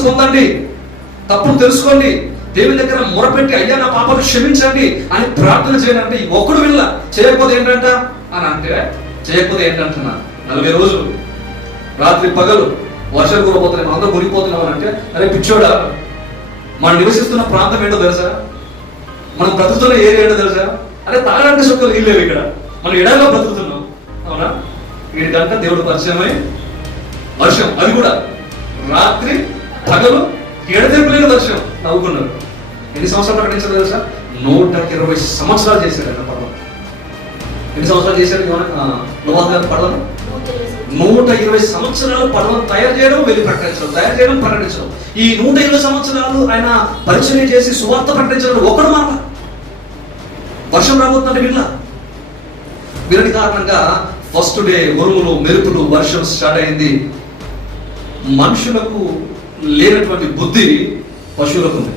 మనసు పొందండి, తప్పును తెలుసుకోండి, దేవుని దగ్గర మొరపెట్టి అయ్యా నా పాపాలు క్షమించండి అని ప్రార్థన చేయండి అంటే ఒక్కడు వినలా. చేయకపోతే ఏంటంట అని అంటే, చేయకపోతే ఏంటంటున్నా 40 రోజులు రాత్రి పగలు వర్షాలు కురపోతున్నాయి, అందరూ మునిగిపోతున్నాం అని అంటే, అరే పిచ్చోడా, మనం నివసిస్తున్న ప్రాంతం ఏంటో తెలుసా, మనం బ్రతుకుతున్న ఏరియా ఏంటో తెలుసా, అరే తాగడానికి సుఖాలు ఇల్లేవు, ఇక్కడ మనం ఎడారిలో బ్రతుకుతున్నాం, అవునా? వీడికంట దేవుడు పరిచయమై వర్షం, అది కూడా రాత్రి పగలు ఎడతెరిపిలేని వర్షం, నవ్వుకున్నారు. ఎన్ని సంవత్సరాలు ప్రకటించారు తెలుసా? 120 సంవత్సరాలు చేశాడు పడవ. ఎన్ని సంవత్సరాలు చేశాడు నోవహు గారు పడవను? 120 సంవత్సరాలు పడవను తయారు చేయడం, వెళ్ళి ప్రకటించడం, తయారు చేయడం, ప్రకటించడం. ఈ 120 సంవత్సరాలు ఆయన పరిచయం చేసి సువార్త ప్రకటించడం ఒకడు మాట. వర్షం రాబోతుందంటే వీళ్ళని కారణంగా ఫస్ట్ డే ఉరుములు మెరుపులు వర్షం స్టార్ట్ అయింది. మనుషులకు లేనటువంటి బుద్ధి పశువులకు ఉంది.